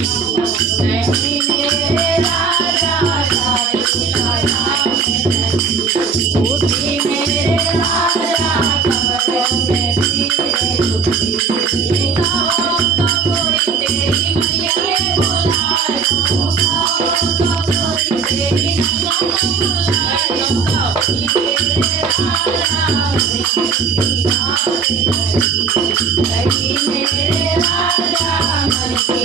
नहीं मेरे राजा शादी का काम नहीं। उठी मेरे राजा कमरों में पीरे उठी। गाओ तो गोरी तेरी मैया ने बुलाया, गाओ तो गोरी तेरी नगमा बुलाया। मेरे राजा नहीं मेरे राजा मन की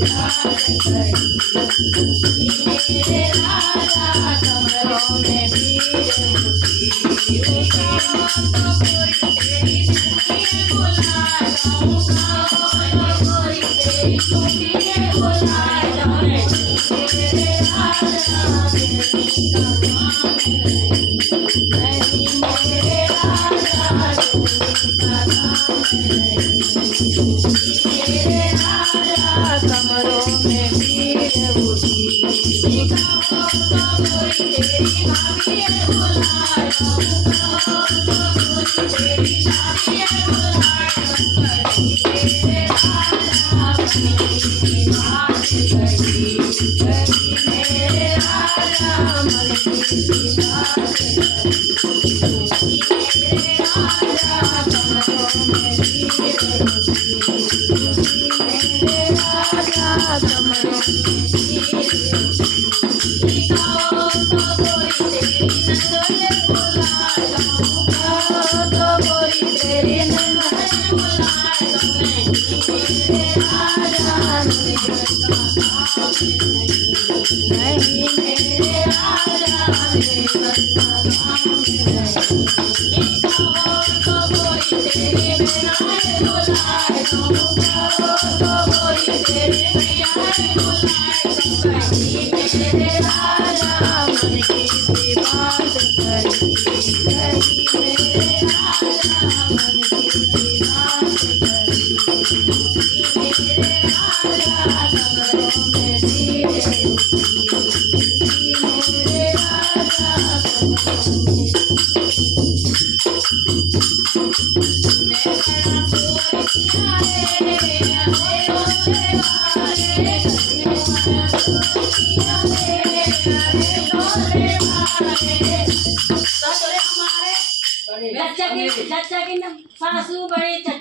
राज करी। मेरे राजा कमरों में पीरे उठी। गाओ तो गोरी तेरी नगमा बुलाया, गाओ तो गोरी तेरी नगमा बुलाया। मेरे राजा बेटी का काम नहीं, मेरे राजा बेटी का काम नहीं। मेरे राजा कमरों में पीरे उठी। गाओ तो गोरी तेरी भाभी ने बुलाया, गाओ तो गोरी तेरी भाभी ने बुलाया। मेरे राजा की बात कही, मेरे राजा मन की बात कही। मेरे राजा कमरों में पीरे उठी। मेरे राजा कमरों में पीरे उठी। गाओ तो गोरी तेरी नगमे बुलाया, गाओ तो गोरी तेरी नगमे बुलाया। मेरे राजा नगमे का काम नहीं, मेरे राजा नगमे का काम नहीं। गाओ तो गोरी तेरी मैया ने बुलाया, गाओ तो गोरी तेरी मैया ने बुलाया। मेरे राजा मन की बात करी, मेरे राजा मन की बात करी। मेरे राजा कमरों में पीरे उठी। मेरे राजा कमरों में तूने बड़ा शोर किया रे, अरे डोले वाले तूने बड़ा शोर किया रे, अरे डोले वाले। हमारे चाचा की सासू बड़ी चटो